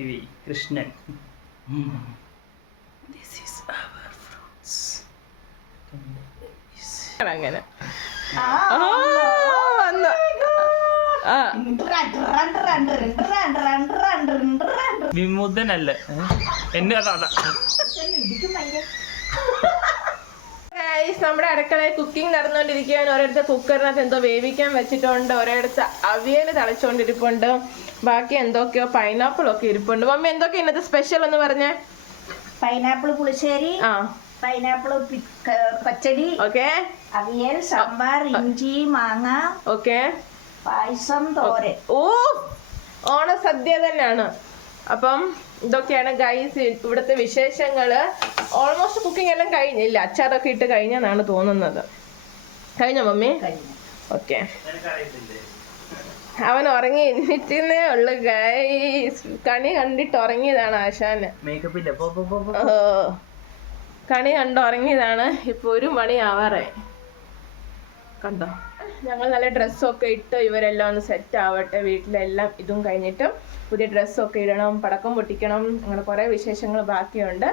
TV Krishnan. This is our fruits. അങ്ങനെ വിമുദനല്ല എന്നെ അതാ നമ്മുടെ അടുക്കളയിൽ കുക്കിംഗ് നടന്നുകൊണ്ടിരിക്കുകയാണ്. ഒരിടത്ത് കുക്കറിനകത്ത് എന്തോ വേവിക്കാൻ വെച്ചിട്ടുണ്ട്, ഒരിടത്ത് അവിയൽ തളിച്ചോണ്ടിരിപ്പുണ്ട്, ബാക്കി എന്തൊക്കെയോ പൈനാപ്പിൾ ഒക്കെ ഇരിപ്പുണ്ട്. മമ്മി എന്തൊക്കെയാ ഇന്നത്തെ സ്പെഷ്യൽ എന്ന് പറഞ്ഞേ? പൈനാപ്പിൾ പുളിശ്ശേരി, പൈനാപ്പിൾ പച്ചടി, ഓക്കെ, അവിയൽ, സാമ്പാർ, ഇഞ്ചി, മാങ്ങ, ഓക്കെ, പായസം, തോരൻ. ഓ ഓണസദ്യ തന്നെയാണ്. അപ്പം ഇതൊക്കെയാണ് ഗൈസ് ഇവിടുത്തെ വിശേഷങ്ങള്. ഓൾമോസ്റ്റ് കുക്കിംഗ് എല്ലാം കഴിഞ്ഞില്ല, അച്ചാറൊക്കെ ഇട്ട് കഴിഞ്ഞെന്നാണ് തോന്നുന്നത്. കഴിഞ്ഞോ മമ്മി? ഓക്കെ. അവൻ ഉറങ്ങി എന്നിട്ടേ ഉള്ളു ഗൈസ്. കണി കണ്ടിട്ട് ഉറങ്ങിയതാണ് ആശാന്. കണി കണ്ട് ഉറങ്ങിയതാണ്. ഇപ്പൊ 1 മണി ആവാറായി. കണ്ടോ, ഞങ്ങൾ നല്ല ഡ്രസ്സൊക്കെ ഇട്ട് ഇവരെല്ലാം ഒന്ന് സെറ്റ് ആവട്ടെ. വീട്ടിലെല്ലാം ഇതും കഴിഞ്ഞിട്ട് പുതിയ ഡ്രസ്സൊക്കെ ഇടണം, പടക്കം പൊട്ടിക്കണം, അങ്ങനെ കുറേ വിശേഷങ്ങൾ ബാക്കിയുണ്ട്.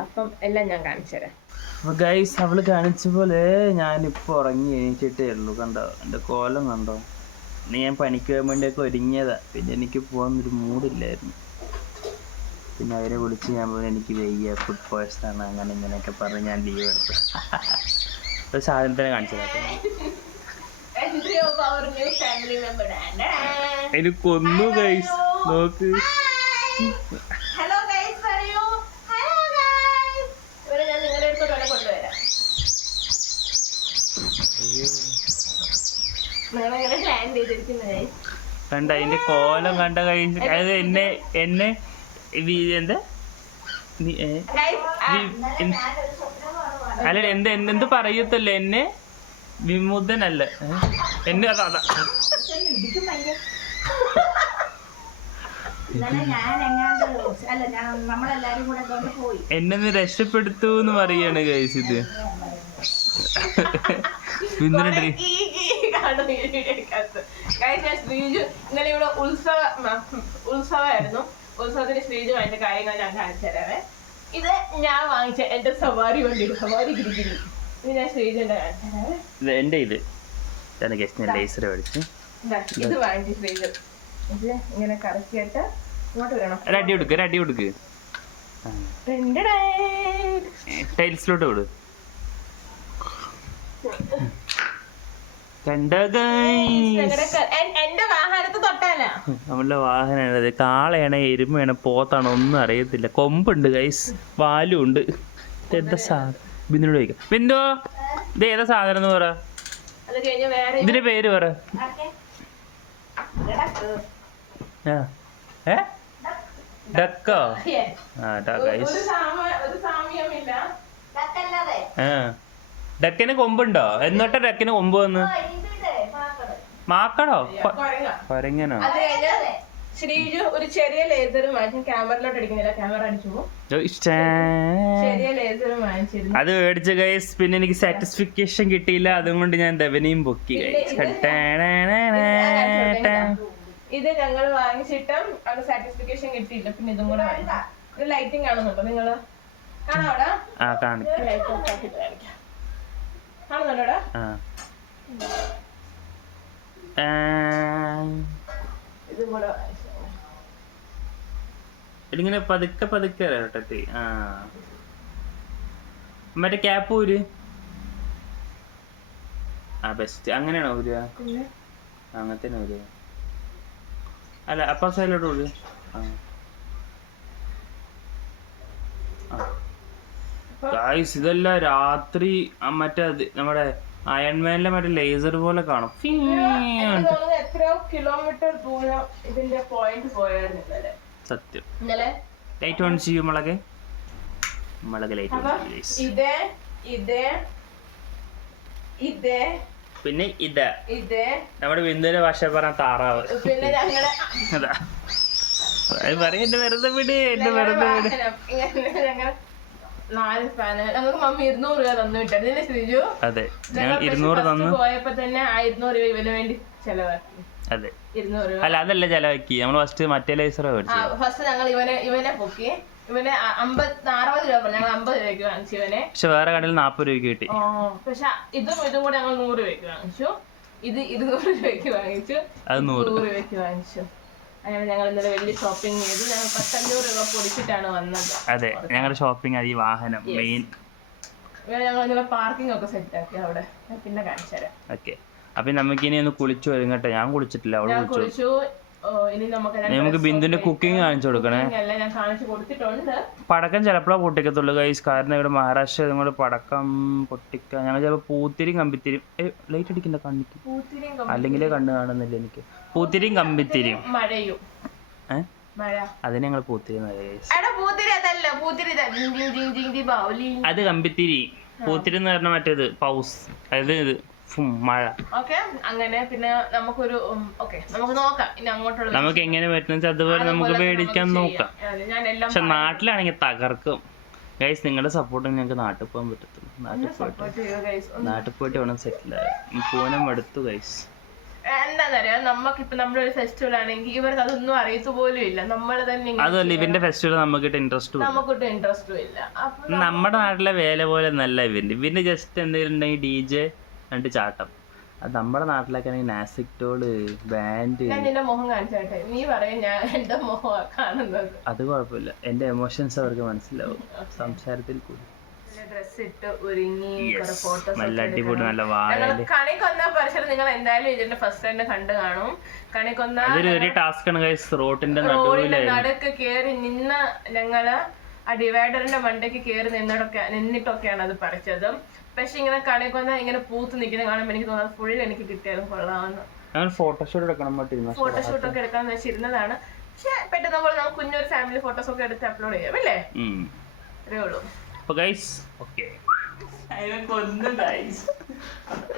അപ്പം എല്ലാം ഞാൻ കാണിച്ചു തരാം. അപ്പൊ ഗൈസ് അവള് കാണിച്ച പോലെ ഞാനിപ്പോ ഉറങ്ങി എണീറ്റിട്ടേ ഉള്ളൂ. കണ്ടോ എന്റെ കോലം കണ്ടോ? ഞാൻ പണിക്ക് പോകാൻ വേണ്ടിയൊക്കെ ഒരുങ്ങിയതാ. പിന്നെ എനിക്ക് പോകാനൊരു മൂഡില്ലായിരുന്നു. പിന്നെ അവരെ വിളിച്ച് ഞാൻ പറഞ്ഞു എനിക്ക് വയ്യ, ഫുഡ് പോയ്സൺ ആണ്, അങ്ങനെ ഇങ്ങനെയൊക്കെ പറഞ്ഞ് ഞാൻ ലീവ് എടുത്തു. ഒരു സാധനത്തിനെ കാണിച്ചതാ. അതിന് കൊന്നു ഗൈസ്, നോക്ക്. ഹലോ ഗൈസ്, പറയൂ. ഹലോ ഗൈസ്, ഇവരെ ഞാൻ നിങ്ങളുടെ അടുത്തോട്ട് കൊണ്ടുവരാം. നിങ്ങളെങ്ങനെ പ്ലാൻ ചെയ്തിരിക്കുന്നത്? കണ്ട അതിന്റെ കോലം കണ്ട കഴിഞ്ഞ് അത് എന്നെ എന്താ അല്ല എന്ത് പറയത്തല്ലേ എന്നെ വിമുദനല്ല എന്നെ അതാ എന്നെ രക്ഷപ്പെടുത്തൂന്ന് പറയാണ് ഗൈസ്. ഇത് ഇന്നലെ ഇവിടെ ഉത്സവമായിരുന്നു. ഉത്സവത്തിന് ശ്രീജു അതിന്റെ കാര്യങ്ങൾ ഞാൻ കാണിച്ചു തരാവേ. ഇത് ഞാൻ വാങ്ങിച്ച എന്റെ സവാരി വണ്ടി, സവാരി ഗിരിഗിരി. ഇത് ഞാൻ ശ്രീജുന്റെ കാണിച്ചു തരാവേ. ഇത് വാങ്ങിച്ചു ശ്രീജു. ഇത് ഇങ്ങനെ കറക്കിയിട്ട് ഇങ്ങോട്ട് വരണം. അടി കൊടുക്ക് ടൈൽസിലോട്ട് വിട്. എന്റെ വാഹനത്ത് തൊട്ടാലാ നമ്മളുടെ വാഹനമാണത്. കാളയാണ്, എരുമയാണ്, പോത്താണ്, ഒന്നും അറിയത്തില്ല. കൊമ്പുണ്ട് ഗൈസ്, വാലും ഉണ്ട്. എന്താ സാധനം? ബിന്ദുനോട് ചോദിക്കാം. ബിന്ദു, ഇത് ഏതാ സാധനം എന്ന് പറ, ഇതിന്റെ പേര് പറ. ഡക്കോ? ഡക്കിന് കൊമ്പുണ്ടോ? എന്നിട്ട് ഡക്കിന് കൊമ്പ് വന്ന് മാക്കടോ? കൊരങ്ങനോ? ശ്രീജു ഒരു ചെറിയ ലേസറും വാങ്ങിച്ചു. ക്യാമറയിലോട്ട് അടിക്കുന്നില്ല, ക്യാമറ അടിച്ചു. ചെറിയ ലേസറും വാങ്ങിച്ചിരുന്നു. അത് മേടിച്ച ഗൈസ്. പിന്നെ എനിക്ക് സാറ്റിസ്ഫിക്കേഷൻ കിട്ടിയില്ല, അതുകൊണ്ട് ഞാൻ ധവനിയും പൊക്കി ഗൈസ്. ഇത് ഞങ്ങൾ വാങ്ങിച്ചിട്ടും അവിടെ സാറ്റിസ്ഫിക്കേഷൻ കിട്ടിയില്ല. പിന്നെ ഇതും കൂടെ വാങ്ങിച്ചു. ഇത് ലൈറ്റിംഗ് കാണുന്നുണ്ടോ നിങ്ങള്? കാണാവിടെ കാണുന്നുണ്ടോടാ? ഇതും കൂടെ ഇങ്ങനെ പതുക്കെ കേട്ടെ. മറ്റേ ക്യാപ്പ് ഊര്. ബെസ്റ്റ്. അങ്ങനെയാണോ ഊര്? അങ്ങനത്തെ ഊര്. അല്ല അപ്പ സൈഡിലോട്ട് ഊര്. ഗൈസ് ഇതെല്ലാം രാത്രി മറ്റേ നമ്മുടെ അയൺമാനിലെ മറ്റേ ലേസർ പോലെ കാണും. എത്രയോ കിലോമീറ്റർ ദൂരം ഇതിന്റെ പോയിന്റ് പോയായിരുന്നു സത്യം. ലൈറ്റ് ഓൺ ചെയ്യും മുളക് ലൈറ്റ്. പിന്നെ ഇത് നമ്മുടെ ബിന്ദുവിന്റെ ഭാഷ പറഞ്ഞ താറാവ്. പിന്നെ ഞങ്ങള് എന്റെ വെറുതെ വിട്, എന്റെ വെറുതെ വിട്. ഞങ്ങൾ 4 ഫാന് ഞങ്ങൾക്ക് മമ്മി 200 രൂപ തന്നു വിട്ടായിരുന്നു ശ്രീജു. അതെ, ഞങ്ങൾ 200 തന്നു. പോയപ്പോ തന്നെ 200 രൂപ ഇവന് വേണ്ടി ചെലവാക്കി. അതെ 200 രൂപ. അല്ല അതല്ല ചെലവാക്കി, നമ്മൾ ഫസ്റ്റ് മറ്റേ ലേസർ മേടിച്ചു. ഫസ്റ്റ് ഞങ്ങൾ ഇവനെ പൊക്കി. ഇവന് 60 രൂപ, ഞങ്ങൾ 50 രൂപയ്ക്ക് വാങ്ങിച്ചു ഇവനെ. പക്ഷെ വേറെ കടയിൽ 40 രൂപയ്ക്ക് കിട്ടി. പക്ഷെ ഇതും കൂടെ ഞങ്ങൾ 100 രൂപയ്ക്ക് വാങ്ങിച്ചു. ഇത് 200 രൂപയ്ക്ക് വാങ്ങിച്ചു, അത് 100 രൂപയ്ക്ക് വാങ്ങിച്ചു. അങ്ങനെ ഞങ്ങൾ ഇന്നലെ വലിയ ഷോപ്പിംഗ് ചെയ്തു. ഞങ്ങൾ 500 രൂപ പൊടിച്ചിട്ടാണ് വന്നത്. അതെ, ഞങ്ങളുടെ ഷോപ്പിംഗ് അത് ഈ വാഹനം മെയിൻ. ഞങ്ങൾ ഇന്നലെ പാർക്കിംഗ് ഒക്കെ സെറ്റ് ആക്കി അവിടെ. പിന്നെ കാണിച്ചു തരാം. ഓക്കെ, അപ്പൊ നമുക്ക് ഇനി ഒന്ന് കുളിച്ചു വരും കേട്ടോ. ഞാൻ കുളിച്ചിട്ടില്ല, അവള് കുളിച്ചു. ഇനി നമുക്ക് ബിന്ദുന്റെ കുക്കിംഗ് കാണിച്ചു കൊടുക്കണേ. ഞാൻ കാണിച്ചു കൊടുത്തിട്ടുണ്ട്. പടക്കം ചിലപ്പോഴാ പൊട്ടിക്കത്തുള്ളൂ ഗൈസ്, കാരണം ഇവിടെ മഹാരാഷ്ട്ര ഇതുകൊണ്ട് പടക്കം പൊട്ടിക്കാൻ ഞങ്ങൾ ചിലപ്പോൾ പൂത്തിരിയും കമ്പിത്തിരിയും ലൈറ്റ് അടിക്കണ്ട കണ്ണിക്ക്, അല്ലെങ്കിലേ കണ്ണ് കാണുന്നില്ല എനിക്ക്. പൂത്തിരിയും കമ്പിത്തിരിയും അതിന് ഞങ്ങൾ പൂത്തിരി അത് കമ്പിത്തിരി. പൂത്തിരി എന്ന് പറഞ്ഞ മറ്റേത് പൗസ്, അതായത് ഇത് മഴ. ഓക്കെ, അങ്ങനെ പിന്നെ നമുക്കൊരു നമുക്ക് നോക്കാം ഇനി അങ്ങോട്ടുള്ള നമുക്ക് എങ്ങനെ പറ്റുന്ന അതുപോലെ നമുക്ക് മേടിക്കാൻ നോക്കാം. പക്ഷെ നാട്ടിലാണെങ്കിൽ തകർക്കും ഗൈസ്. നിങ്ങളുടെ സപ്പോർട്ട് ഞങ്ങൾക്ക് നാട്ടിൽ പോകാൻ പറ്റത്തുള്ളൂ. നാട്ടിൽ പോയിട്ട് വേണം സെറ്റിൽ ആയി. പൂനം എടുത്തു ഗൈസ്. എന്താന്നറിയാം, നമുക്കിപ്പോ നമ്മുടെ ഒരു ഫെസ്റ്റിവൽ ആണെങ്കിൽ ഇവർക്ക് അതൊന്നും അറിയത്തു പോലും ഇല്ല. നമ്മൾ തന്നെ അതുമല്ല ഇവന്റെ ഫെസ്റ്റിവൽ നമുക്കിട്ട് ഇൻട്രസ്റ്റും ഇല്ല. അപ്പൊ നമ്മുടെ നാട്ടിലെ വേല പോലെ നല്ല ഇവന്റെ ജസ്റ്റ് എന്തെങ്കിലും ഉണ്ടെങ്കിൽ DJ 2 ചാട്ടം. അത് നമ്മുടെ നാട്ടിലൊക്കെ നാസിക് ടോള് ബാൻഡ്. നിന്റെ മുഖം കാണിച്ചാട്ടെ, നീ പറയും ഞാൻ എന്റെ മുഖം കാണുന്നത്. അത് കുഴപ്പമില്ല, എന്റെ എമോഷൻസ് അവർക്ക് മനസ്സിലാവും സംസാരത്തിൽ കൂടി. ഡ്രസ് ഇട്ട് ഒരുങ്ങി ഫോട്ടോസ് നല്ല അടിപൊളി നല്ല വാഴ. കണിക്കൊന്ന പരിസരം നിങ്ങൾ എന്തായാലും ഇതിന്റെ ഫസ്റ്റ് തന്നെ കണ്ടു കാണും. കണിക്കൊന്ന ഒരു ടാസ്ക് ആണ് ഗൈസ്. റോഡിന്റെ നടുക്ക് കേറി നിന്ന ഞങ്ങള് ആ ഡിവൈഡറിന്റെ മണ്ടയ്ക്ക് കേറി നിന്നിട്ടൊക്കെയാണ് അത് പറിച്ചത്. പക്ഷെ ഇങ്ങനെ കണിക്കൊന്ന ഇങ്ങനെ പൂത്ത് നിൽക്കുന്ന കാണുമ്പോൾ എനിക്ക് തോന്നുന്നത് ഫുൾ എനിക്ക് കിട്ടിയാലും കൊള്ളാമെന്ന്. ഫോട്ടോഷൂട്ട് ഒക്കെ എടുക്കാന്ന് വെച്ചിരുന്നതാണ്. പക്ഷെ പെട്ടെന്ന് പോലെ നമുക്ക് കുഞ്ഞൊരു ഫാമിലി ഫോട്ടോസ് ഒക്കെ എടുത്ത് അപ്ലോഡ് ചെയ്യാം അല്ലേ? അത്രേ ഉള്ളൂ.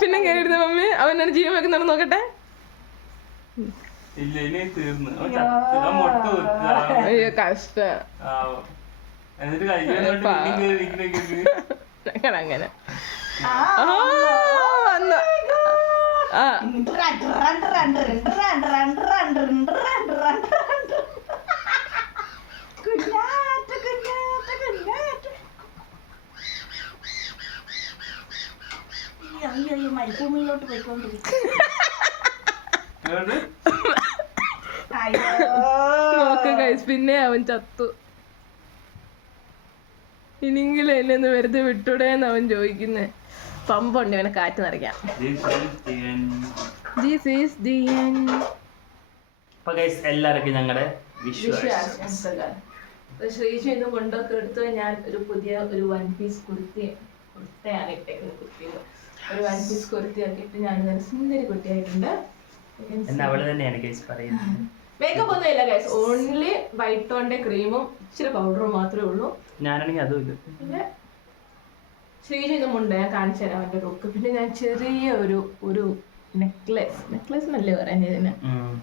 പിന്നെ കേറിയിരുന്ന മമ്മി അവൻ ജീവൻ വെക്കുന്ന നോക്കട്ടെ. അയ്യോ കഷ്ടം. അങ്ങനെ മരുഭൂമിയിലോട്ട് പോയിക്കൊണ്ടിരിക്കും. പിന്നെ അവൻ ചത്തു. ഇനിയെങ്കിലും എന്നെ ഒന്ന് വെറുതെ വിട്ടൂടെന്ന് അവൻ ചോദിക്കുന്നേ. പമ്പുണ്ട് അവനെ കാറ്റ് നിറയ്ക്കാം. എല്ലാവർക്കും ഞങ്ങളുടെ ശ്രീജു ഇന്ന് കൊണ്ടൊക്കെ എടുത്ത് ഞാൻ ഒരു പുതിയ ഒരു 1 പീസ് കുർത്തയാണ് ഇട്ടേക്കുന്നത്. കുർത്തിയിൽ ഒരു 1 പീസ് കുർത്തിയൊക്കെ ഇട്ട് ഞാൻ സുന്ദരി കുട്ടിയായിട്ടുണ്ട്. മേക്കപ്പ് ഒന്നും ഇല്ല ഗൈസ്, ഓൺലി വൈറ്റ് ടോണിന്റെ ക്രീമും ഇച്ചിരി പൗഡറും മാത്രമേ ഉള്ളൂ. ഞാനാണെങ്കിൽ അതും ഇല്ല. പിന്നെ ശ്രീജു ഇന്ന് മുണ്ട് ഞാൻ കാണിച്ചു തരാം അവന്റെ ലുക്ക്. പിന്നെ ഞാൻ ചെറിയ ഒരു നെക്ലേസ് എന്നല്ലേ പറയുന്നത് ഇതിന്,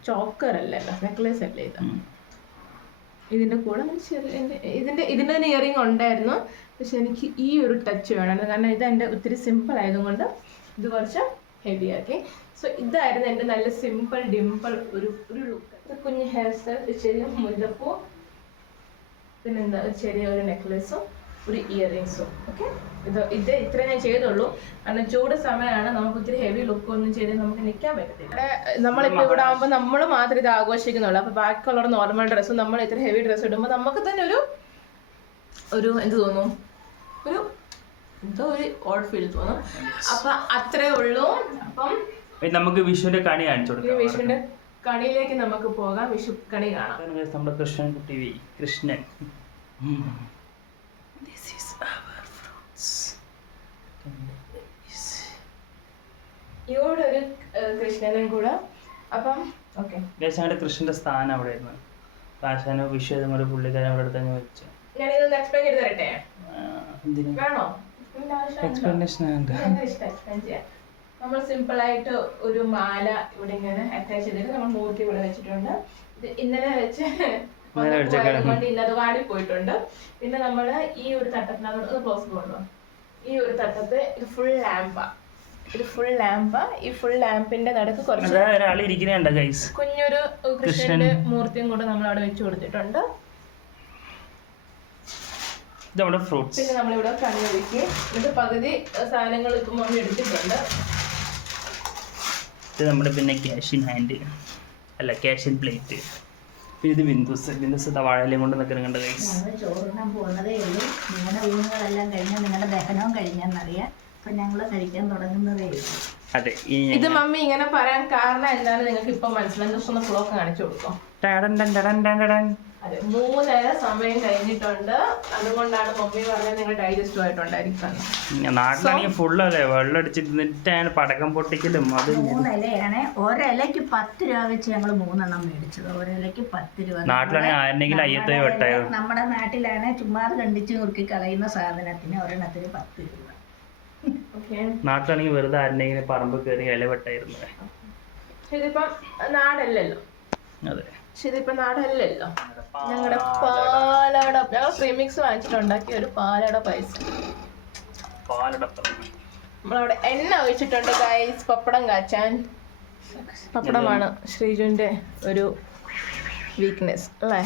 ചോക്കർ അല്ലല്ലോ നെക്ലേസ് അല്ലേ ഇത്. ഇതിന്റെ കൂടെ ഇതിന്റെ തന്നെ ഇയറിംഗ് ഉണ്ടായിരുന്നു. പക്ഷെ എനിക്ക് ഈ ഒരു ടച്ച് വേണം, കാരണം ഇത് എൻ്റെ ഒത്തിരി സിമ്പിൾ ആയതുകൊണ്ട് ഇത് കുറച്ച് ഹെവി ആക്കി. സോ ഇതായിരുന്നു എൻ്റെ നല്ല സിമ്പിൾ ഡിമ്പിൾ ഒരു ലുക്ക്. കുഞ്ഞ് ഹെയർ സ്റ്റൈൽ, ചെറിയ മുല്ലപ്പൂ, പിന്നെന്താ ചെറിയ ഒരു നെക്ലേസും ഒരു ഇയറിങ്സും. ഓക്കെ, ഇത് ഇത്രേ ഞാൻ ചെയ്തുള്ളൂ. കാരണം ചൂട് സമയമാണ്, നമുക്ക് ഒത്തിരി ഹെവി ലുക്ക് ഒന്നും ചെയ്ത് നമുക്ക് നിൽക്കാൻ പറ്റത്തില്ല. നമ്മളിപ്പോൾ ഇവിടെ ആകുമ്പോൾ നമ്മൾ മാത്രം ഇത് ആഘോഷിക്കുന്നുള്ളൂ. അപ്പോൾ ബാക്കിയുള്ള നോർമൽ ഡ്രസ്സും നമ്മൾ ഇത്ര ഹെവി ഡ്രസ്സ് ഇടുമ്പോൾ നമുക്ക് തന്നെ ഒരു എന്ത് തോന്നും, ഒരു ഓഡ് ഫീൽ തോന്നും. അപ്പൊ അത്രേ ഉള്ളൂ. അപ്പം നമുക്ക് വിഷുവിന്റെ കണി കാണിച്ചു കൊടുക്കാം. വിഷുവിന്റെ കണിയിലേക്ക് നമുക്ക് പോകാം. വിഷു കണി കാണാം. നമ്മുടെ Krishnan This is our fruits. ഇവിടെ ഒരു കൃഷ്ണനും കൂടെ. അപ്പം ഓക്കെ, ഞങ്ങളുടെ കൃഷ്ണന്റെ സ്ഥാനം അവിടെ ആയിരുന്നു. ആശാനോ വിഷു കൂടെ പുള്ളിക്കാരൻ അവിടെ അടുത്ത് തന്നെ വെച്ചു. ഞാനിതൊന്ന് എക്സ്പ്ലെയിൻ ചെയ്ത് തരട്ടെ? വേണോ? നമ്മൾ സിമ്പിൾ ആയിട്ട് ഒരു മാല ഇവിടെ ഇങ്ങനെ അറ്റാച്ച് ചെയ്തിട്ട് നമ്മൾ മൂർത്തി ഇവിടെ വെച്ചിട്ടുണ്ട്. ഇത് ഇന്നലെ വെച്ച് കൊണ്ട് ഇന്നത് വാടി പോയിട്ടുണ്ട്. പിന്നെ നമ്മള് ഈ ഒരു തട്ടത്തിനകത്ത് ക്ലോസ് കൊണ്ടു, ഈ ഒരു തട്ടത്ത് ഇത് ഫുൾ ലാമ്പാ. ഇത് ഫുൾ ലാമ്പ്. ഈ ഫുൾ ലാമ്പിന്റെ നടുക്ക് കുറച്ച് ഒരാൾ ഇരിക്കുന്നുണ്ട് ഗൈസ്. കുഞ്ഞൊരു കൃഷ്ണന്റെ മൂർത്തിയും കൂടെ നമ്മൾ അവിടെ വെച്ച് കൊടുത്തിട്ടുണ്ട്. ഇത് നമ്മുടെ ഫ്രൂട്ട്സ്. പിന്നെ നമ്മളിവിടെ കണ്ണി ഒഴിക്കി. ഇത് പകുതി സാധനങ്ങൾ ഇപ്പം മമ്മി എടുത്തിട്ടുണ്ട്. ഇത് നമ്മുടെ പിന്നെ ക്യാഷിൻ ഹാൻഡ് അല്ല ക്യാഷിൻ പ്ലേറ്റ്. പിന്നെ ഇത് ബിന്ദുസ് വാഴയിലും കൊണ്ട് നിൽക്കുന്നുണ്ട് ഗൈസ്. ഞങ്ങൾ ചോറിനാൻ പോകുന്നതേ ഉള്ളൂ. നിങ്ങളുടെ ഊണുകളെല്ലാം കഴിഞ്ഞാൽ നിങ്ങളുടെ ദഹനവും കഴിഞ്ഞെന്നറിയാം. അപ്പം ഞങ്ങൾ കഴിക്കാൻ തുടങ്ങുന്നതേ ഉള്ളൂ. അതെ. ഇത് മമ്മി ഇങ്ങനെ പറയാൻ കാരണം എന്താണ് നിങ്ങൾക്ക് ഇപ്പൊ മനസ്സിലായി. ജസ്റ്റ് ഒന്ന് ഫ്ലോക്ക് കാണിച്ചു കൊടുക്കും. അതെ 3:30 സമയം കഴിഞ്ഞിട്ടുണ്ട്. അതുകൊണ്ടാണ് മമ്മി പറഞ്ഞത് നിങ്ങൾ ഡൈജസ്റ്റ് ആയിട്ടുണ്ടായിരിക്കും. നാട്ടിലാണെങ്കിൽ ഫുള്ളല്ലേ വെള്ളം അടിച്ചിരുന്നിട്ടാണ് പടക്കം പൊട്ടിക്കലും. അത് 3 ഇലയാണ്. ഒരിലയ്ക്ക് 10 രൂപ വെച്ച് ഞങ്ങൾ 3 എണ്ണം മേടിച്ചത്. ഒരിലയ്ക്ക് 10 രൂപ. നാട്ടിലാണെങ്കിൽ ആരെങ്കിലും അയ്യത്തോ വെട്ടായിരുന്നു. നമ്മുടെ നാട്ടിലാണ് ചുമ്മാതെ കണ്ടിച്ച് നുറുക്കി കളയുന്ന സാധനത്തിന് ഒരെണ്ണത്തിന് 10 രൂപ. നാട്ടിലാണെങ്കിൽ വെറുതെ ആരുടെങ്കിലും പറമ്പ് കയറി ഇല വെട്ടായിരുന്നു. ഇതിപ്പം നാടല്ലല്ലോ. അതെ ഇതിപ്പോ നാടല്ലല്ലോ. ഞങ്ങളുടെ പാലട, ഞങ്ങൾ പ്രീമിക്സ് വാങ്ങിച്ചിട്ടുണ്ടാക്കിയ ഒരു പാലട പൈസ. നമ്മളവിടെ എണ്ണ ഒഴിച്ചിട്ടുണ്ട് ഗൈസ് പപ്പടം കാച്ചാൻ. പപ്പടമാണ് ശ്രീജുവിന്റെ ഒരു വീക്ക്നെസ് അല്ലേ?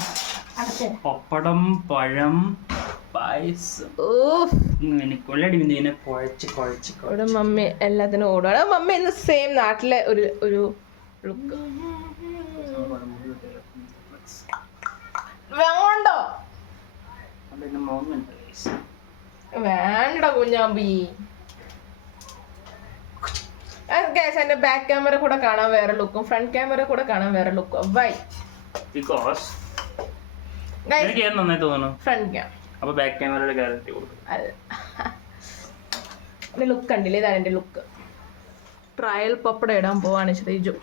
പപ്പടം, പഴം, പായസം. ഇവിടെ മമ്മി എല്ലാത്തിനും ഓടുകയാണ്. മമ്മി ഇന്ന് സെയിം നാട്ടിലെ ഒരു ലുക്ക്. വേണ്ടോ വേണ്ട കുഞ്ഞാമ്പി. എന്റെ ബാക്ക് ക്യാമറ കൂടെ കാണാൻ വേറെ ലുക്കും ഫ്രണ്ട് ക്യാമറ കൂടെ കാണാൻ വേറെ ലുക്കും. വൈ? ഫ്രണ്ട് ക്യാം ലുക്ക് കണ്ടില്ലേ? ഇതാണ് എന്റെ ലുക്ക്. ട്രയൽ പപ്പട ഇടാൻ പോവാണ് ശ്രീജു.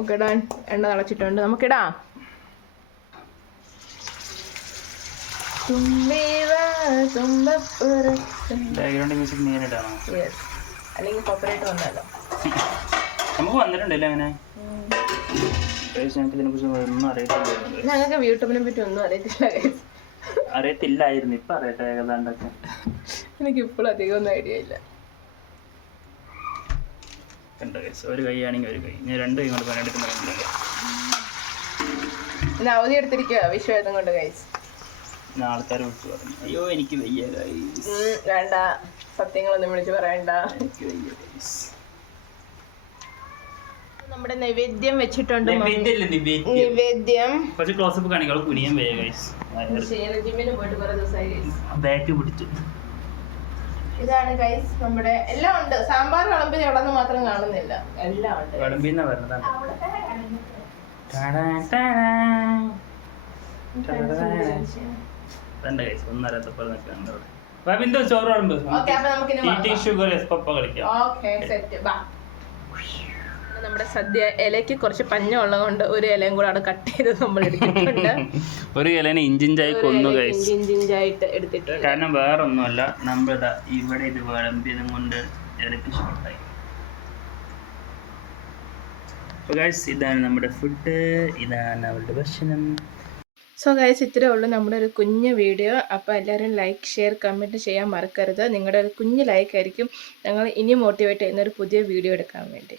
Okay done. എണ്ണ തിളച്ചിട്ടുണ്ട്, നമുക്കിടാം. അല്ലെങ്കിൽ കോപ്പറേറ്റ് വന്നല്ലോ. നമുക്ക് വന്നിട്ടുണ്ടല്ലോ അങ്ങനെ. ഞങ്ങൾക്ക് യൂട്യൂബിനെ പറ്റി ഒന്നും അറിയത്തില്ലായിരുന്നു. ഇപ്പൊ അറിയട്ടെ ഏതാണ്ടൊക്കെ. എനിക്ക് ഇപ്പോഴും അധികം ഒന്നും ഐഡിയ ഇല്ല. ഒരു കൈ ആണെങ്കിൽ ഒരു കൈ, ഞാൻ 2 കൈ കൊണ്ട് പണിയെടുക്കുന്നുണ്ട്. അവധി എടുത്തിരിക്കുക വിഷയം കൊണ്ട് ഗൈസ്. ആൾക്കാർ വിളിച്ചു പറഞ്ഞു അയ്യോ എനിക്ക് വയ്യ വേണ്ട, സത്യങ്ങളൊന്നും വിളിച്ച് പറയണ്ട. നമ്മുടെ നൈവേദ്യം വെച്ചിട്ടുണ്ട്. നിവേദ്യം കുറച്ച് ക്ലോസപ്പ് കാണിക്കാൻ കുനിയാൻ വയ്യ ഗൈസ്. ജിമ്മിന് പോയിട്ട് കുറെ ദിവസമായി. ബാക്ക് പിടിച്ചു. ഇതാണ് ഗൈസ് നമ്മുടെ എല്ലാം ഉണ്ട്. സാമ്പാർ വിളമ്പി അവിടെ നിന്ന് മാത്രം കാണുന്നില്ല, എല്ലാം ഉണ്ട്. വിളമ്പിന്ന പറഞ്ഞതാണ്. ചോറ് വിളമ്പ്. നമ്മുടെ സദ്യ ഇലയ്ക്ക് കുറച്ച് പഞ്ഞമുള്ളത് കൊണ്ട് ഒരു ഇലയും കൂടെ അവിടെ കട്ട് ചെയ്ത് നമ്മൾ എടുത്തിട്ടുണ്ട്. ഒരു ഇലേനെ ഇഞ്ചിഞ്ചായി കൊന്നു ഇഞ്ചിഞ്ചായിട്ട് എടുത്തിട്ടുണ്ട്. കാരണം വേറൊന്നുമല്ല, നമ്മളിതാ ഇവിടെ ഇത് വിളമ്പിയതും കൊണ്ട് ഇലക്ക് ഷോർട്ടായി. ഇതാണ് നമ്മുടെ ഫുഡ്, ഇതാണ് അവരുടെ ഭക്ഷണം. സോ ഗൈസ് ഇത്രയേ ഉള്ളൂ നമ്മുടെ ഒരു കുഞ്ഞു വീഡിയോ. അപ്പോൾ എല്ലാവരും ലൈക്ക് ഷെയർ കമൻറ്റ് ചെയ്യാൻ മറക്കരുത്. നിങ്ങളുടെ ഒരു കുഞ്ഞു ലൈക്ക് ആയിരിക്കും ഞങ്ങൾ ഇനി മോട്ടിവേറ്റ് ചെയ്യുന്ന ഒരു പുതിയ വീഡിയോ എടുക്കാൻ വേണ്ടി.